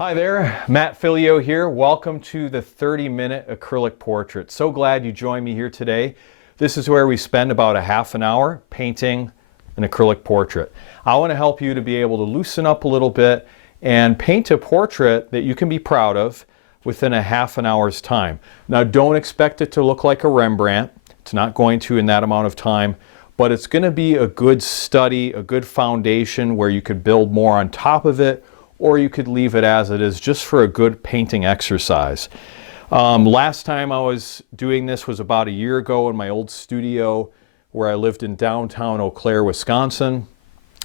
Hi there, mattphilleo here. Welcome to the 30-minute acrylic portrait. So glad you joined me here today. This is where we spend about a half an hour painting an acrylic portrait. I want to help you to be able to loosen up a little bit and paint a portrait that you can be proud of within a half an hour's time. Now, don't expect it to look like a Rembrandt. It's not going to in that amount of time, but it's going to be a good study, a good foundation where you could build more on top of it, or you could leave it as it is just for a good painting exercise. Last time I was doing this was about a year ago in my old studio where I lived in downtown Eau Claire, Wisconsin.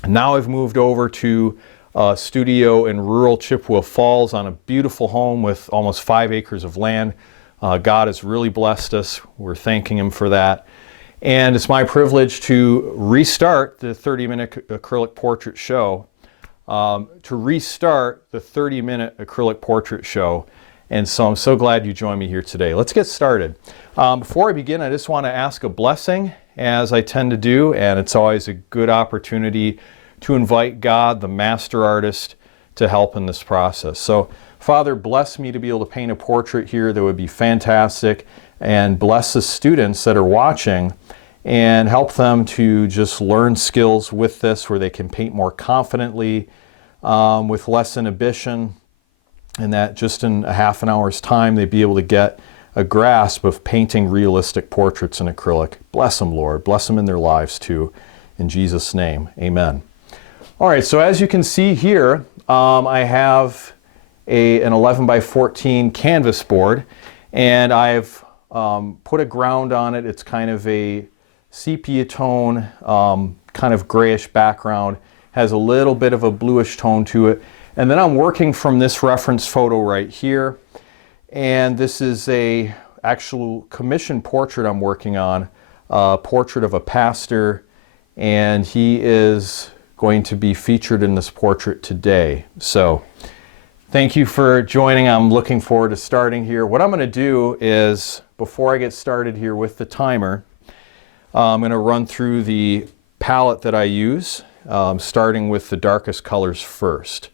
Now I've moved over to a studio in rural Chippewa Falls on a beautiful home with almost 5 acres of land. God has really blessed us. We're thanking Him for that. And it's my privilege to restart the 30-minute acrylic portrait show. To restart the 30-minute acrylic portrait show. And so I'm so glad you joined me here today. Let's get started. Before I begin, I just want to ask a blessing, as I tend to do, and it's always a good opportunity to invite God, the master artist, to help in this process. So, Father, bless me to be able to paint a portrait here that would be fantastic, and bless the students that are watching and help them to just learn skills with this where they can paint more confidently, with less inhibition, and that just in a half an hour's time they'd be able to get a grasp of painting realistic portraits in acrylic. Bless them, Lord. Bless them in their lives too. In Jesus' name, amen. All right, so as you can see here, I have an 11 by 14 canvas board, and I've put a ground on it. It's kind of a sepia tone, kind of grayish background, has a little bit of a bluish tone to it. And then I'm working from this reference photo right here. And this is a actual commission portrait I'm working on, a portrait of a pastor. And he is going to be featured in this portrait today. So thank you for joining. I'm looking forward to starting here. What I'm going to do is, before I get started here with the timer, I'm going to run through the palette that I use, starting with the darkest colors first.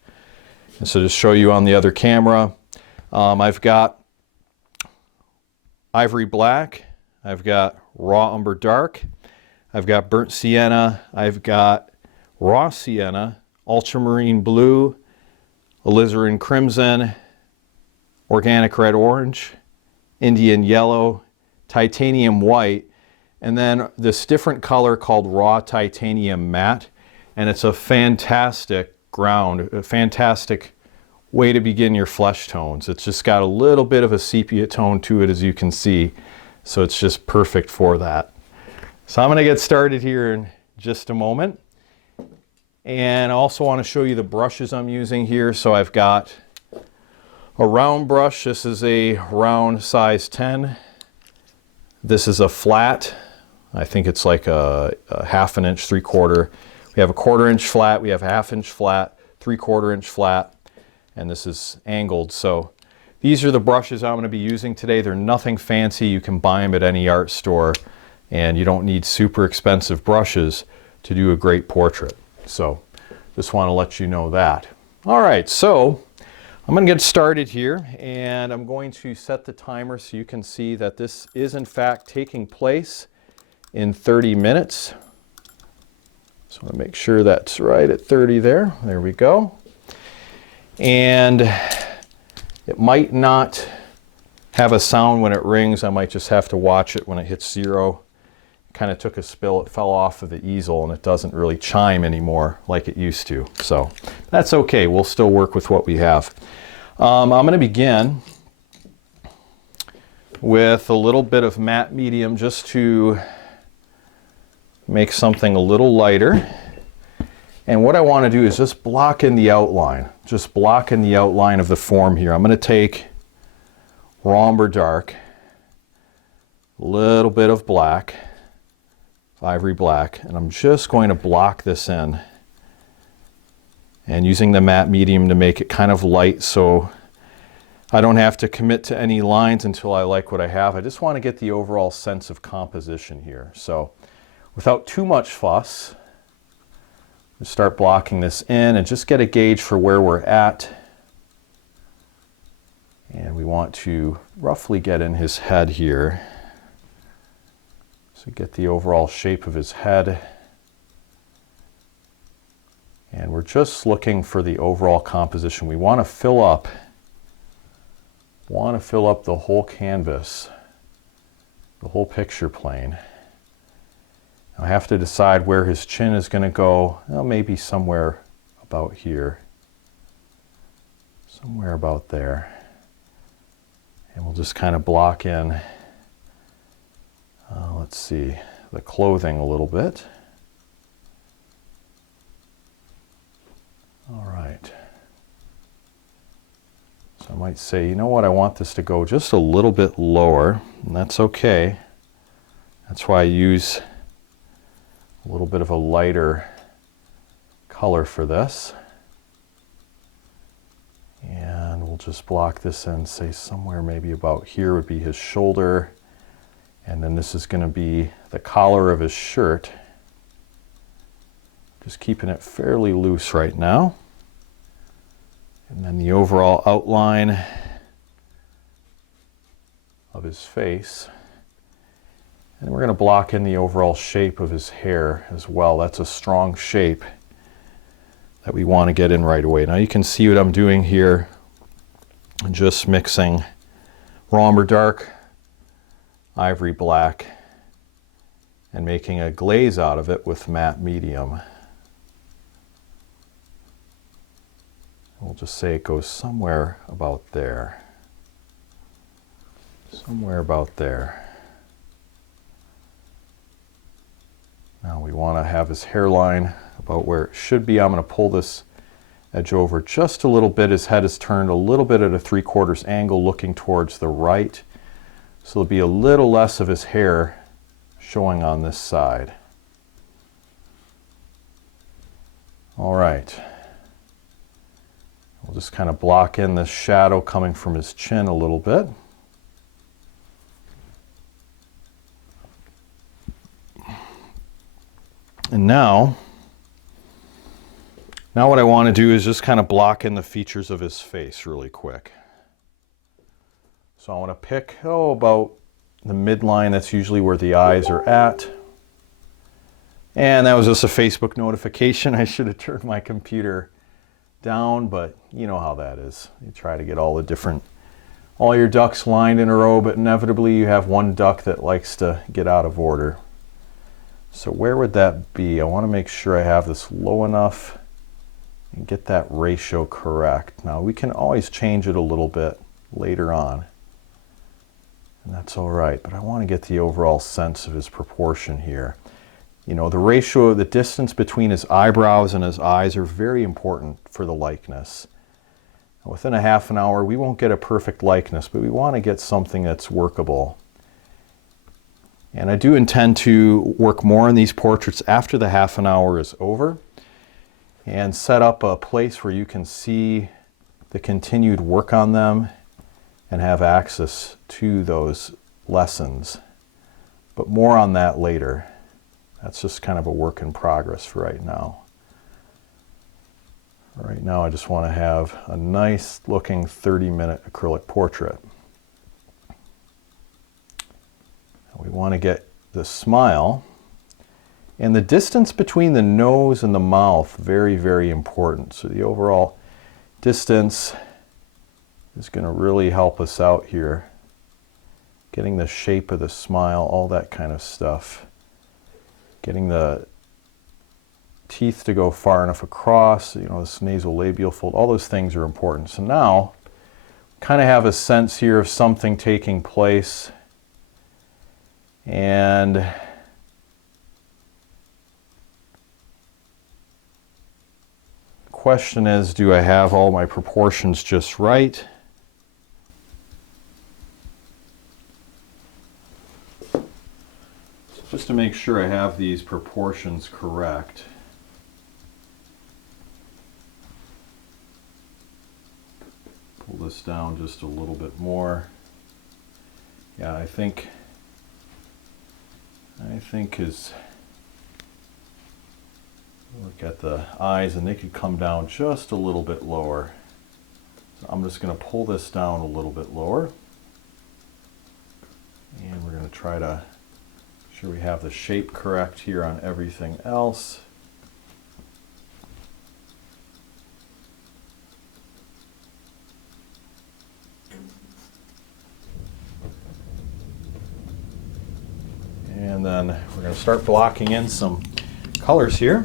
And so to show you on the other camera, I've got ivory black, I've got raw umber dark, I've got burnt sienna, I've got raw sienna, ultramarine blue, alizarin crimson, organic red orange, Indian yellow, titanium white, and then this different color called raw titanium matte. And it's a fantastic ground, a fantastic way to begin your flesh tones. It's just got a little bit of a sepia tone to it, as you can see. So it's just perfect for that. So I'm going to get started here in just a moment. And I also want to show you the brushes I'm using here. So I've got a round brush. This is a round size 10. This is a flat. I think it's like a half an inch, 3/4. We have a 1/4 inch flat, we have a half inch flat, 3/4 inch flat, and this is angled. So these are the brushes I'm going to be using today. They're nothing fancy. You can buy them at any art store, and you don't need super expensive brushes to do a great portrait. So just want to let you know that. All right, so I'm going to get started here, and I'm going to set the timer so you can see that this is in fact taking place in 30 minutes. So I want to make sure that's right at 30 there. There we go. And it might not have a sound when it rings. I might just have to watch it when it hits 0. Kind of took a spill. It fell off of the easel and it doesn't really chime anymore like it used to. So that's okay. We'll still work with what we have. I'm going to begin with a little bit of matte medium just to make something a little lighter. And what I want to do is just block in the outline. Just block in the outline of the form here. I'm going to take raw umber dark, a little bit of black, ivory black, and I'm just going to block this in. And using the matte medium to make it kind of light so I don't have to commit to any lines until I like what I have. I just want to get the overall sense of composition here. So without too much fuss, start blocking this in and just get a gauge for where we're at. And we want to roughly get in his head here. So get the overall shape of his head. And we're just looking for the overall composition. We want to fill up the whole canvas, the whole picture plane. I have to decide where his chin is going to go. Well, maybe somewhere about here. Somewhere about there. And we'll just kind of block in, let's see, the clothing a little bit. All right. So I might say, you know what, I want this to go just a little bit lower, and that's okay. That's why I use a little bit of a lighter color for this. And we'll just block this in, say somewhere maybe about here would be his shoulder. And then this is going to be the collar of his shirt. Just keeping it fairly loose right now. And then the overall outline of his face. And we're going to block in the overall shape of his hair as well. That's a strong shape that we want to get in right away. Now you can see what I'm doing here. I'm just mixing raw umber dark, ivory black, and making a glaze out of it with matte medium. We'll just say it goes somewhere about there. Somewhere about there. Now we want to have his hairline about where it should be. I'm going to pull this edge over just a little bit. His head is turned a little bit at a 3/4 angle looking towards the right. So there'll be a little less of his hair showing on this side. All right. We'll just kind of block in this shadow coming from his chin a little bit. And now what I want to do is just kind of block in the features of his face really quick. So I want to pick, about the midline. That's usually where the eyes are at. And that was just a Facebook notification. I should have turned my computer down, but you know how that is. You try to get all your ducks lined in a row, but inevitably you have one duck that likes to get out of order. So where would that be? I want to make sure I have this low enough and get that ratio correct. Now we can always change it a little bit later on, and that's all right, but I want to get the overall sense of his proportion here. You know, the ratio, the distance between his eyebrows and his eyes are very important for the likeness. Within a half an hour, we won't get a perfect likeness, but we want to get something that's workable. And I do intend to work more on these portraits after the half an hour is over and set up a place where you can see the continued work on them and have access to those lessons. But more on that later. That's just kind of a work in progress for right now. Right now I just want to have a nice looking 30-minute acrylic portrait. We want to get the smile and the distance between the nose and the mouth, very, very important. So the overall distance is going to really help us out here. Getting the shape of the smile, all that kind of stuff. Getting the teeth to go far enough across, you know, this nasolabial fold, all those things are important. So now, kind of have a sense here of something taking place. And question is, do I have all my proportions just right? Just to make sure I have these proportions correct. Pull this down just a little bit more. Yeah, I think his, look at the eyes, and they could come down just a little bit lower. So I'm just going to pull this down a little bit lower. And we're going to try to make sure we have the shape correct here on everything else. And then we're going to start blocking in some colors here.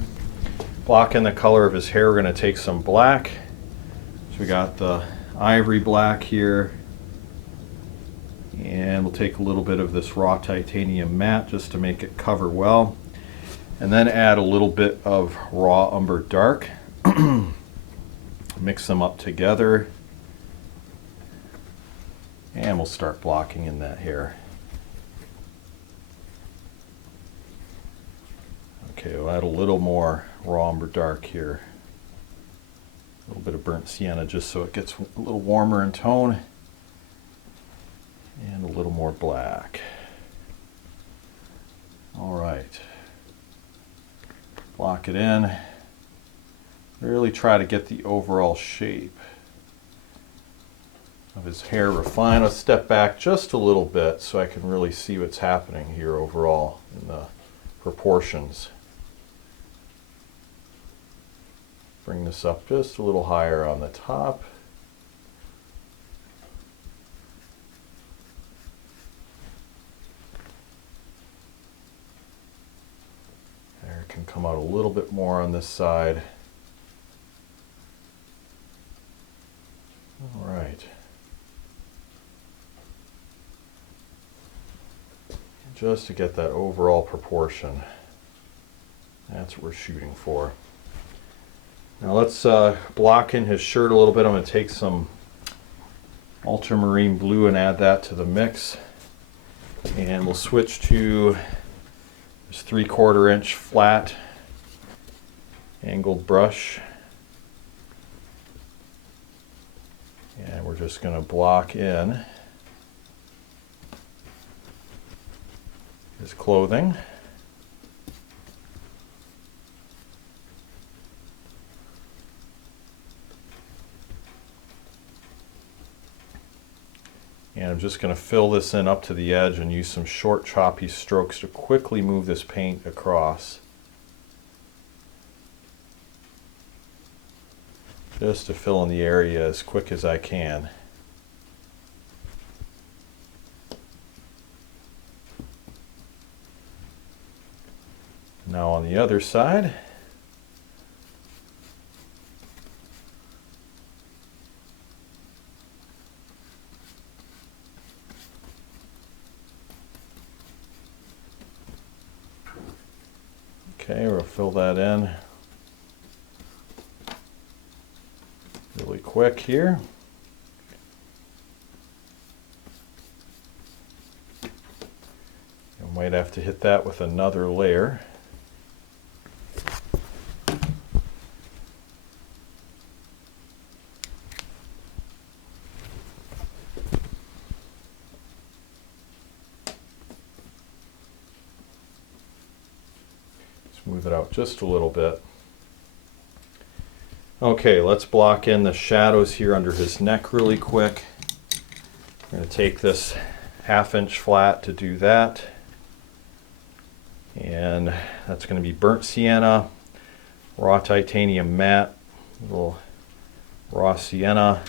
Block in the color of his hair, we're going to take some black. So we got the ivory black here. And we'll take a little bit of this raw titanium matte just to make it cover well. And then add a little bit of raw umber dark. Mix them up together. And we'll start blocking in that hair. Okay, we'll add a little more raw umber dark here. A little bit of burnt sienna just so it gets a little warmer in tone. And a little more black. All right. Block it in. Really try to get the overall shape of his hair refined. I'll step back just a little bit so I can really see what's happening here overall in the proportions. Bring this up just a little higher on the top. There can come out a little bit more on this side. All right. Just to get that overall proportion. That's what we're shooting for. Now let's block in his shirt a little bit. I'm going to take some ultramarine blue and add that to the mix. And we'll switch to this 3/4 inch flat angled brush. And we're just going to block in his clothing. And I'm just going to fill this in up to the edge and use some short choppy strokes to quickly move this paint across. Just to fill in the area as quick as I can. Now on the other side. Okay, we'll fill that in really quick here. You might have to hit that with another layer. Move it out just a little bit. Okay, let's block in the shadows here under his neck really quick. I'm going to take this 1/2 inch flat to do that. And that's going to be burnt sienna, raw titanium matte, a little raw sienna.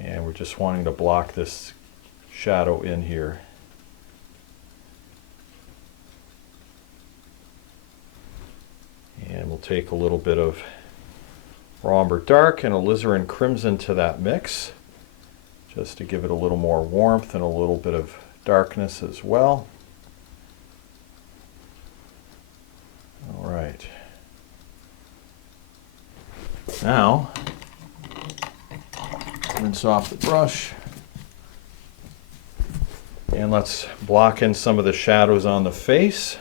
And we're just wanting to block this shadow in here. And we'll take a little bit of raw umber dark and alizarin crimson to that mix, just to give it a little more warmth and a little bit of darkness as well. All right. Now, rinse off the brush. And let's block in some of the shadows on the face.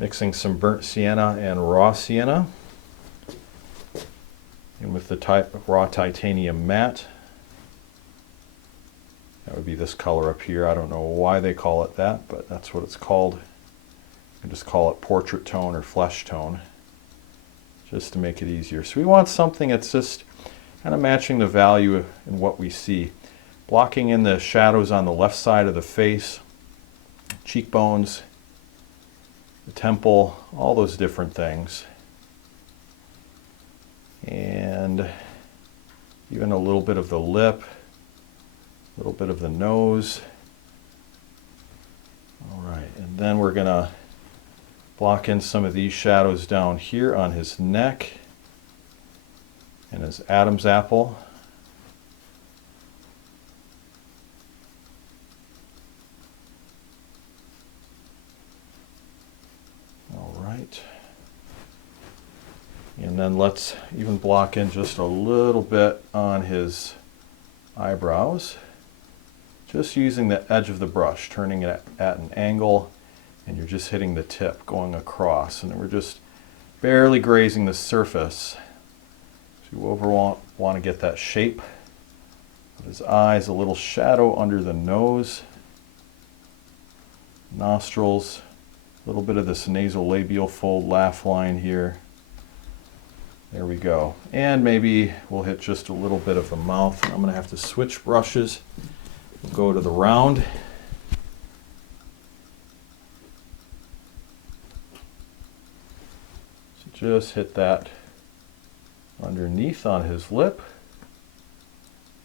Mixing some burnt sienna and raw sienna. And with the type of raw titanium matte. That would be this color up here. I don't know why they call it that, but that's what it's called. I just call it portrait tone or flesh tone, just to make it easier. So we want something that's just kind of matching the value in what we see. Blocking in the shadows on the left side of the face, cheekbones, the temple, all those different things. And even a little bit of the lip, a little bit of the nose. All right, and then we're gonna block in some of these shadows down here on his neck and his Adam's apple. All right. And then let's even block in just a little bit on his eyebrows. Just using the edge of the brush, turning it at an angle, and you're just hitting the tip going across. And then we're just barely grazing the surface. So you want to get that shape of his eyes, a little shadow under the nose, nostrils, a little bit of this nasolabial fold laugh line here. There we go. And maybe we'll hit just a little bit of the mouth. I'm going to have to switch brushes. We'll go to the round. So just hit that underneath on his lip.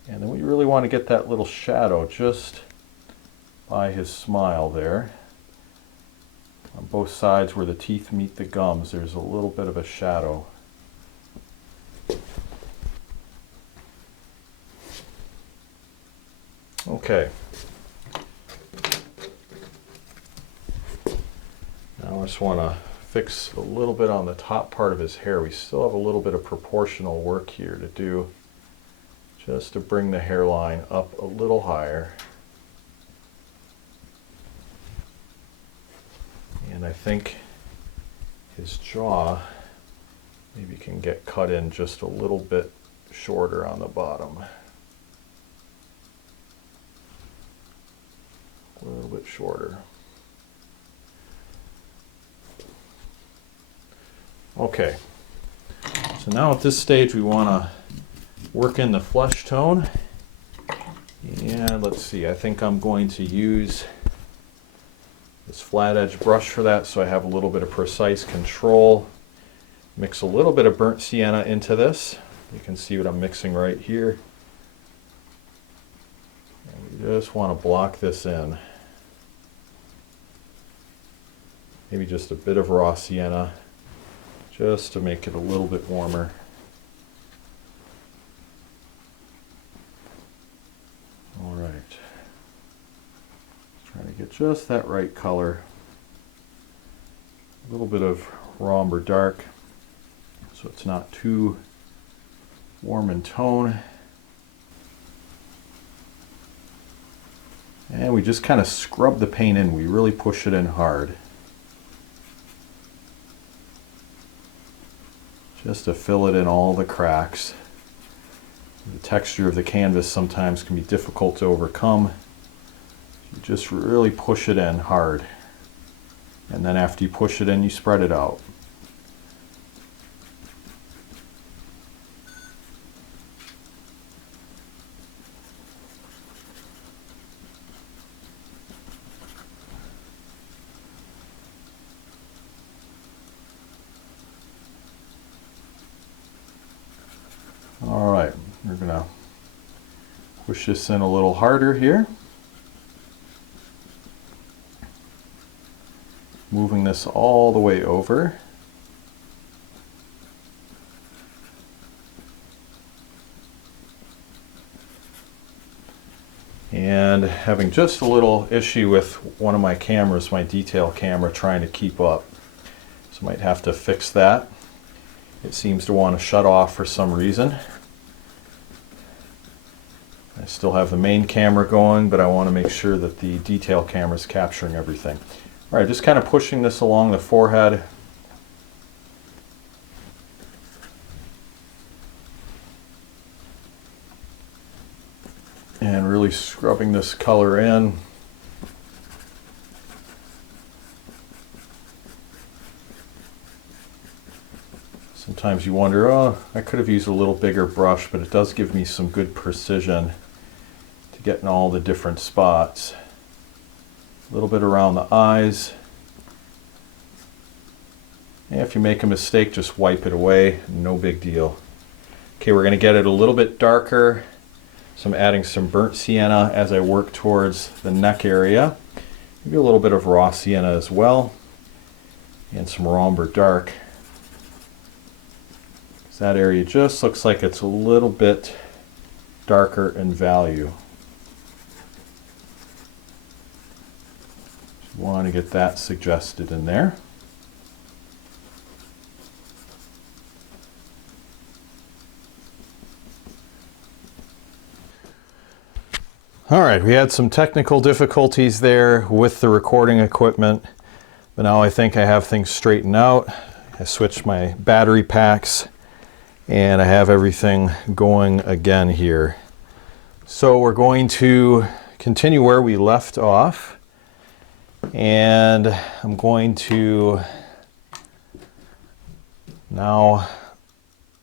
And then we really want to get that little shadow just by his smile there. On both sides where the teeth meet the gums, there's a little bit of a shadow. Okay. Now I just want to fix a little bit on the top part of his hair. We still have a little bit of proportional work here to do, just to bring the hairline up a little higher. And I think his jaw maybe can get cut in just a little bit shorter on the bottom. A little bit shorter. Okay, so now at this stage we want to work in the flesh tone. And let's see, I think I'm going to use this flat edge brush for that so I have a little bit of precise control. Mix a little bit of burnt sienna into this. You can see what I'm mixing right here. And we just want to block this in. Maybe just a bit of raw sienna, just to make it a little bit warmer. All right. Trying to get just that right color. A little bit of raw umber dark, so it's not too warm in tone. And we just kind of scrub the paint in. We really push it in hard, just to fill it in all the cracks. The texture of the canvas sometimes can be difficult to overcome. You just really push it in hard. And then after you push it in, you spread it out. All right, we're gonna push this in a little harder here. Moving this all the way over. And having just a little issue with one of my cameras, my detail camera, trying to keep up. So might have to fix that. It seems to want to shut off for some reason. I still have the main camera going, but I want to make sure that the detail camera is capturing everything. All right, just kind of pushing this along the forehead. And really scrubbing this color in. So Sometimes you wonder, oh, I could have used a little bigger brush, but it does give me some good precision to get in all the different spots. A little bit around the eyes. And if you make a mistake, just wipe it away, no big deal. Okay, we're going to get it a little bit darker. So I'm adding some burnt sienna as I work towards the neck area. Maybe a little bit of raw sienna as well. And some raw umber dark. That area just looks like it's a little bit darker in value. So you want to get that suggested in there. All right, we had some technical difficulties there with the recording equipment, but now I think I have things straightened out. I switched my battery packs and I have everything going again here. So we're going to continue where we left off, and I'm going to now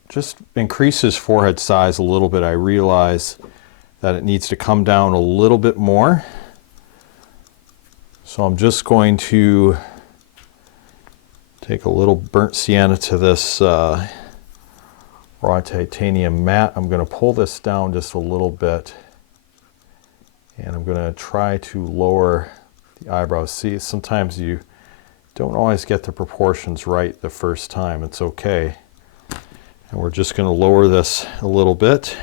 just increase his forehead size a little bit. I realize that it needs to come down a little bit more. So I'm just going to take a little burnt sienna to this raw titanium matte. I'm going to pull this down just a little bit, and I'm going to try to lower the eyebrows. See, sometimes you don't always get the proportions right the first time. It's okay. And we're just going to lower this a little bit.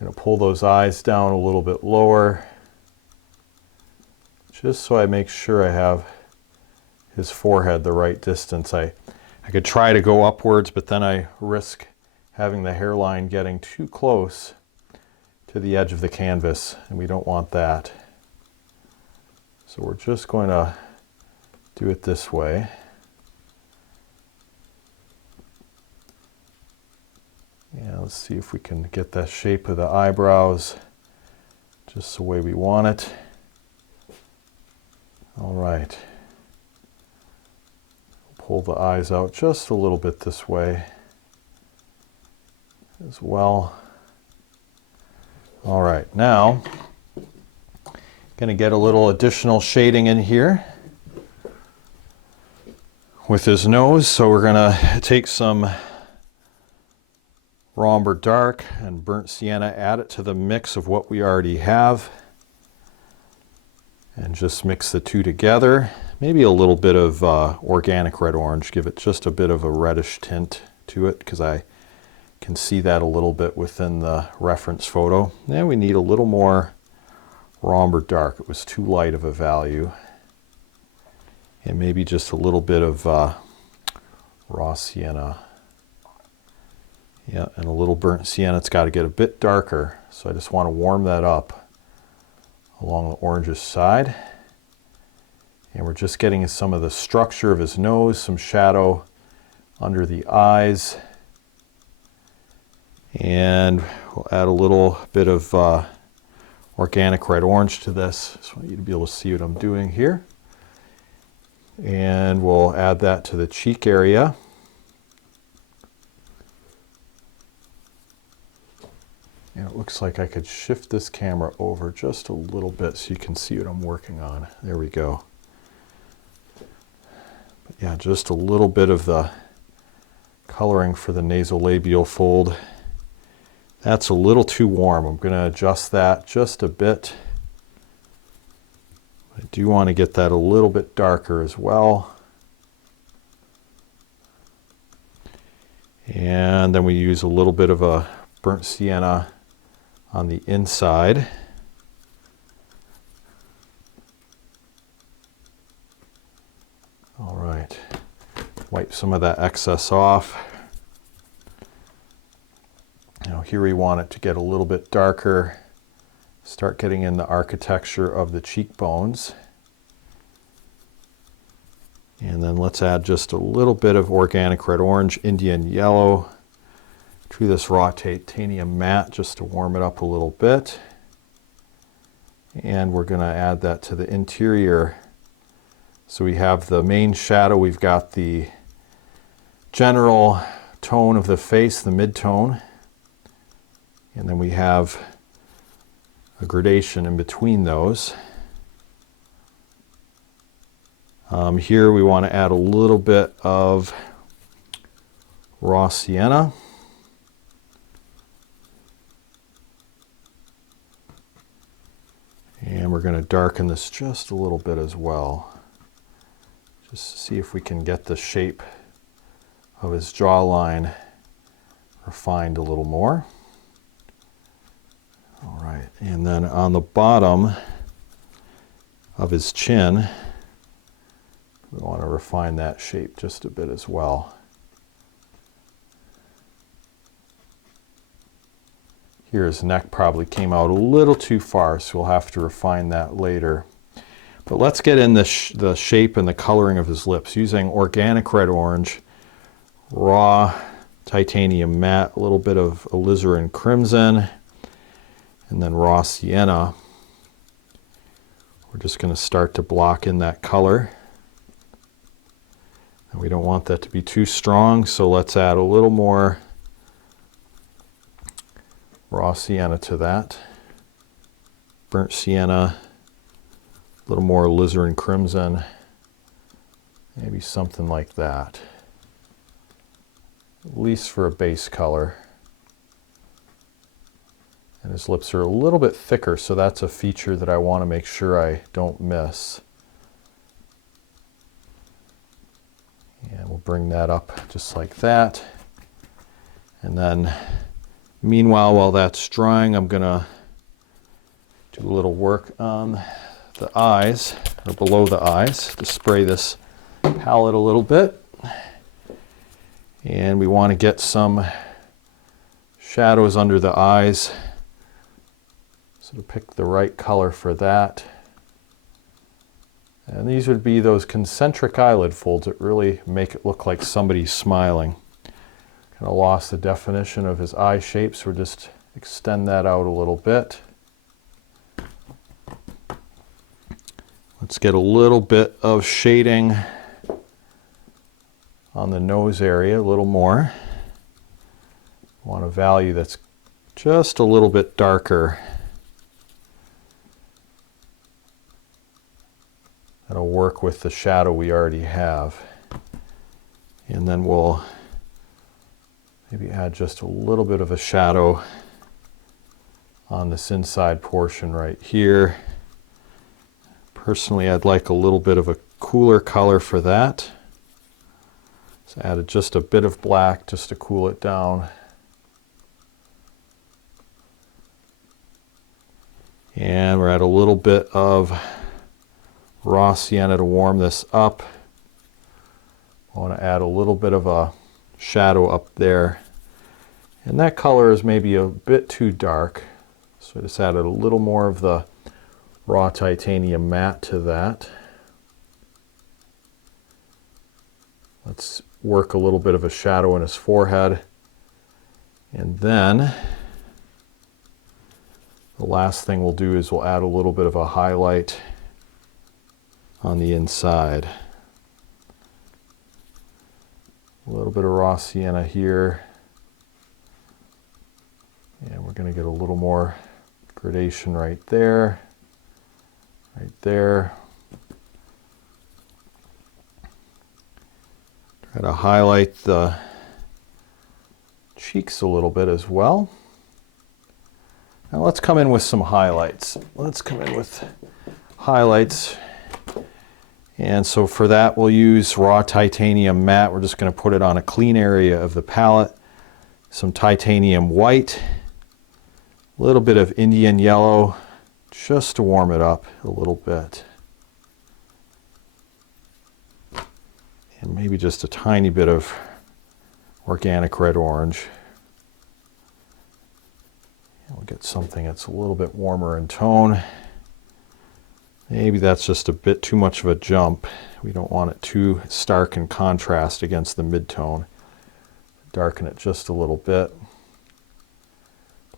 I'm going to pull those eyes down a little bit lower, just so I make sure I have his forehead the right distance. I could try to go upwards, but then I risk having the hairline getting too close to the edge of the canvas, and we don't want that. So we're just going to do it this way. Yeah, let's see if we can get that shape of the eyebrows just the way we want it. All right. Pull the eyes out just a little bit this way as well. All right, now going to get a little additional shading in here with his nose. So we're going to take some raw umber dark and burnt sienna, add it to the mix of what we already have, and just mix the two together. Maybe a little bit of organic red orange, give it just a bit of a reddish tint to it, because I can see that a little bit within the reference photo. Now we need a little more raw umber dark. It was too light of a value. And maybe just a little bit of raw sienna. Yeah, and a little burnt sienna. It's got to get a bit darker, so I just want to warm that up along the orangish side. And we're just getting some of the structure of his nose, some shadow under the eyes. And we'll add a little bit of organic red orange to this. Just want you to be able to see what I'm doing here. And we'll add that to the cheek area. And it looks like I could shift this camera over just a little bit so you can see what I'm working on. There we go. But yeah, just a little bit of the coloring for the nasolabial fold. That's a little too warm. I'm going to adjust that just a bit. I do want to get that a little bit darker as well. And then we use a little bit of a burnt sienna on the inside. All right, wipe some of that excess off. Now here we want it to get a little bit darker, start getting in the architecture of the cheekbones. And then let's add just a little bit of organic red orange, Indian yellow to this raw titanium matte just to warm it up a little bit. And we're going to add that to the interior. So we have the main shadow, we've got the general tone of the face, the mid-tone. And then we have a gradation in between those. Here we want to add a little bit of raw sienna. And we're going to darken this just a little bit as well. Just to see if we can get the shape of his jawline refined a little more. All right, and then on the bottom of his chin, we want to refine that shape just a bit as well. Here his neck probably came out a little too far, so we'll have to refine that later. But let's get in the shape and the coloring of his lips using organic red orange, raw titanium matte, a little bit of alizarin crimson, and then raw sienna. We're just going to start to block in that color. And we don't want that to be too strong, so let's add a little more raw sienna to that. Burnt sienna, a little more alizarin crimson, maybe something like that. At least for a base color. And his lips are a little bit thicker, so that's a feature that I want to make sure I don't miss. And we'll bring that up just like that. And then, meanwhile, while that's drying, I'm going to do a little work on the eyes, or below the eyes, to spray this palette a little bit. And we want to get some shadows under the eyes. So to pick the right color for that. And these would be those concentric eyelid folds that really make it look like somebody's smiling. Kind of lost the definition of his eye shape, so we'll just extend that out a little bit. Let's get a little bit of shading on the nose area, a little more. Want a value that's just a little bit darker. That'll work with the shadow we already have. And then we'll maybe add just a little bit of a shadow on this inside portion right here. Personally, I'd like a little bit of a cooler color for that. So added just a bit of black just to cool it down. And we're at a little bit of raw sienna to warm this up. I want to add a little bit of a shadow up there. And that color is maybe a bit too dark. So I just added a little more of the raw titanium matte to that. Let's work a little bit of a shadow in his forehead. And then the last thing we'll do is we'll add a little bit of a highlight on the inside. A little bit of raw sienna here. And we're going to get a little more gradation right there. Right there. Try to highlight the cheeks a little bit as well. Now let's come in with some highlights. Let's come in with highlights. And so for that, we'll use raw titanium matte. We're just going to put it on a clean area of the palette. Some titanium white, a little bit of Indian yellow, just to warm it up a little bit. And maybe just a tiny bit of organic red orange. And we'll get something that's a little bit warmer in tone. Maybe that's just a bit too much of a jump. We don't want it too stark in contrast against the mid-tone. Darken it just a little bit.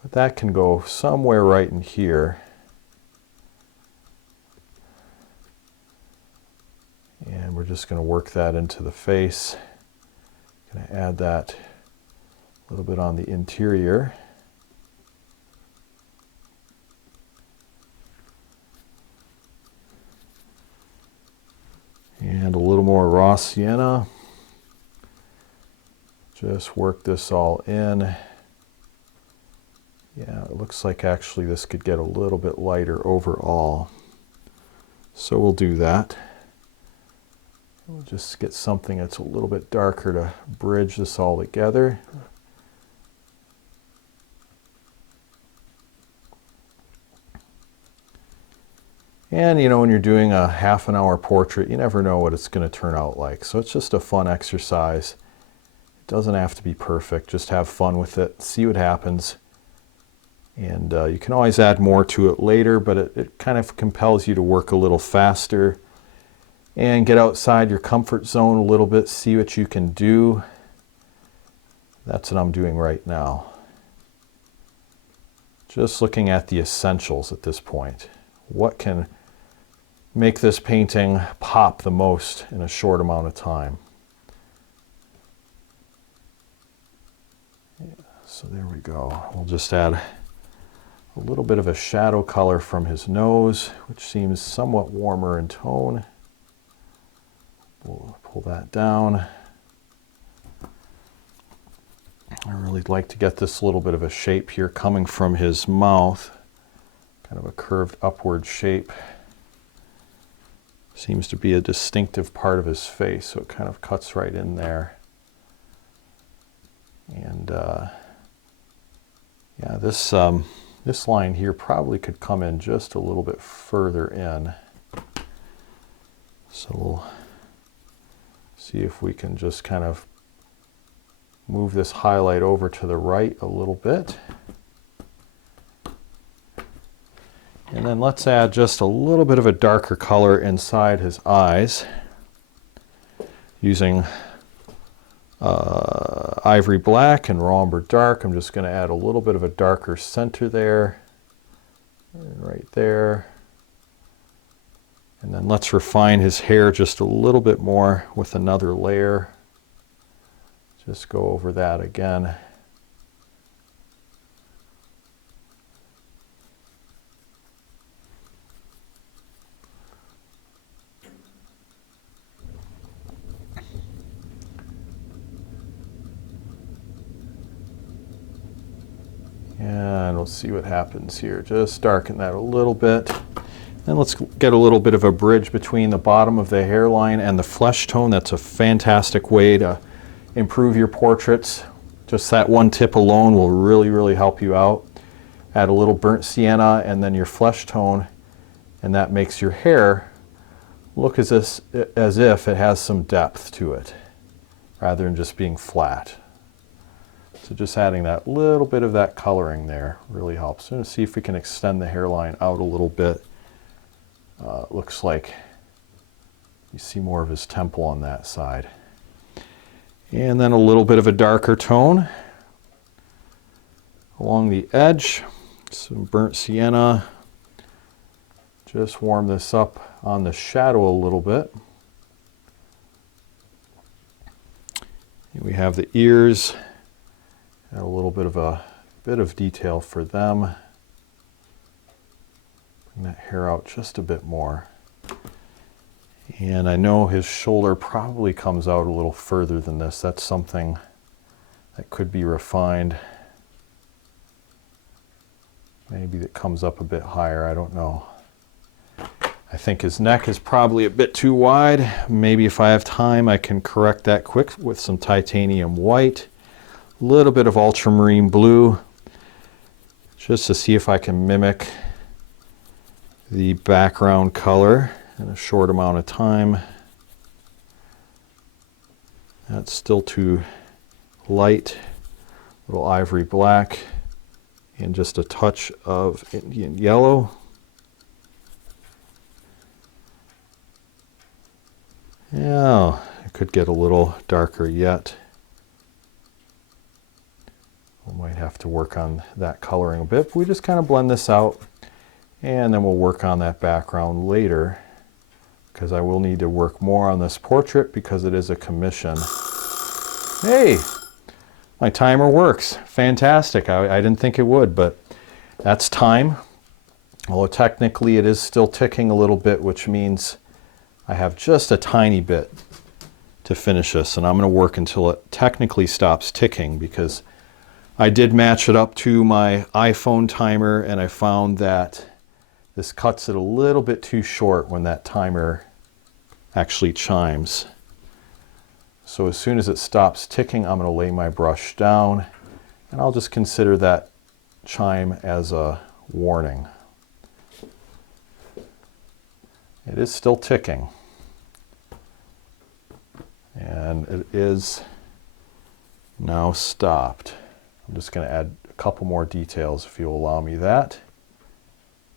But that can go somewhere right in here. And we're just going to work that into the face. Going to add that a little bit on the interior. And a little more raw sienna. Just work this all in. Yeah, it looks like actually this could get a little bit lighter overall. So we'll do that. We'll just get something that's a little bit darker to bridge this all together. And you know, when you're doing a half-an-hour portrait, you never know what it's going to turn out like. So it's just a fun exercise. It doesn't have to be perfect. Just have fun with it. See what happens. And you can always add more to it later, but it kind of compels you to work a little faster and get outside your comfort zone a little bit, see what you can do. That's what I'm doing right now. Just looking at the essentials at this point. What can make this painting pop the most in a short amount of time? Yeah, so there we go. We'll just add a little bit of a shadow color from his nose, which seems somewhat warmer in tone. We'll pull that down. I really like to get this little bit of a shape here coming from his mouth, kind of a curved upward shape. Seems to be a distinctive part of his face, so it kind of cuts right in there. And yeah, this line here probably could come in just a little bit further in. So we'll see if we can just kind of move this highlight over to the right a little bit. And then let's add just a little bit of a darker color inside his eyes using ivory black and raw umber dark. I'm just going to add a little bit of a darker center there, right there. And then let's refine his hair just a little bit more with another layer. Just go over that again. And we'll see what happens here. Just darken that a little bit. And let's get a little bit of a bridge between the bottom of the hairline and the flesh tone. That's a fantastic way to improve your portraits. Just that one tip alone will really, really help you out. Add a little burnt sienna and then your flesh tone, and that makes your hair look as if it has some depth to it, rather than just being flat. So just adding that little bit of that coloring there really helps. So let's see if we can extend the hairline out a little bit. It looks like you see more of his temple on that side. And then a little bit of a darker tone along the edge. Some burnt sienna. Just warm this up on the shadow a little bit. And we have the ears. Add a little bit of detail for them. Bring that hair out just a bit more. And I know his shoulder probably comes out a little further than this. That's something that could be refined. Maybe that comes up a bit higher, I don't know. I think his neck is probably a bit too wide. Maybe if I have time, I can correct that quick with some titanium white. A little bit of ultramarine blue, just to see if I can mimic the background color in a short amount of time. That's still too light. A little ivory black and just a touch of Indian yellow. Yeah, it could get a little darker yet. We might have to work on that coloring a bit, but we just kind of blend this out, and then we'll work on that background later, because I will need to work more on this portrait because it is a commission. Hey, my timer works. Fantastic. I didn't think it would, but that's time. Although technically it is still ticking a little bit, which means I have just a tiny bit to finish this, and I'm going to work until it technically stops ticking, because I did match it up to my iPhone timer, and I found that this cuts it a little bit too short when that timer actually chimes. So as soon as it stops ticking, I'm going to lay my brush down, and I'll just consider that chime as a warning. It is still ticking, and it is now stopped. I'm just going to add a couple more details if you'll allow me that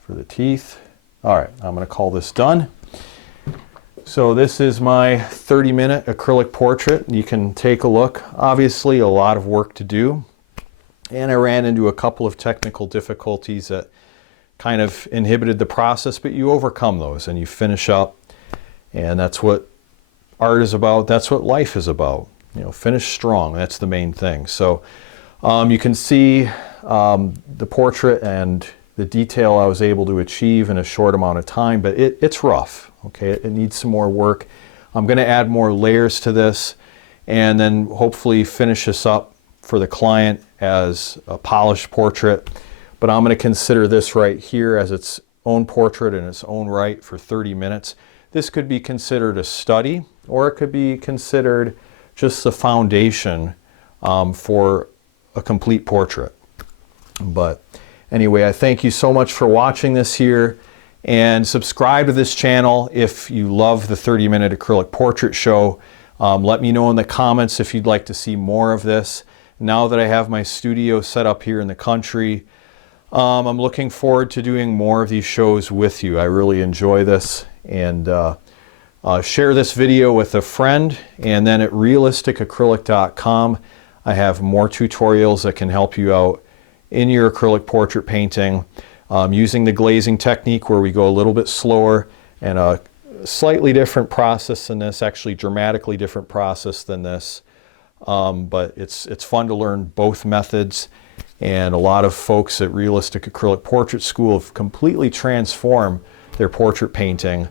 for the teeth. All right, I'm going to call this done. So this is my 30-minute acrylic portrait. You can take a look. Obviously a lot of work to do, and I ran into a couple of technical difficulties that kind of inhibited the process, but you overcome those and you finish up, and that's what art is about. That's what life is about. You know, finish strong. That's the main thing. So you can see the portrait and the detail I was able to achieve in a short amount of time, but it's rough. Okay, it needs some more work. I'm going to add more layers to this, and then hopefully finish this up for the client as a polished portrait. But I'm going to consider this right here as its own portrait in its own right for 30 minutes. This could be considered a study, or it could be considered just the foundation for a complete portrait. But anyway, I thank you so much for watching this here, and subscribe to this channel if you love the 30-minute acrylic portrait show. Let me know in the comments if you'd like to see more of this. Now that I have my studio set up here in the country, I'm looking forward to doing more of these shows with you. I really enjoy this, and share this video with a friend, and then at realisticacrylic.com I have more tutorials that can help you out in your acrylic portrait painting, using the glazing technique where we go a little bit slower, and a slightly different process than this, actually dramatically different process than this, but it's fun to learn both methods. And a lot of folks at Realistic Acrylic Portrait School have completely transformed their portrait painting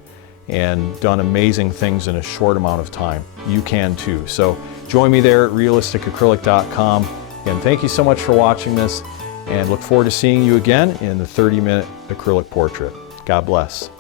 and done amazing things in a short amount of time. You can too. So join me there at realisticacrylic.com. And thank you so much for watching this, and look forward to seeing you again in the 30-minute acrylic portrait. God bless.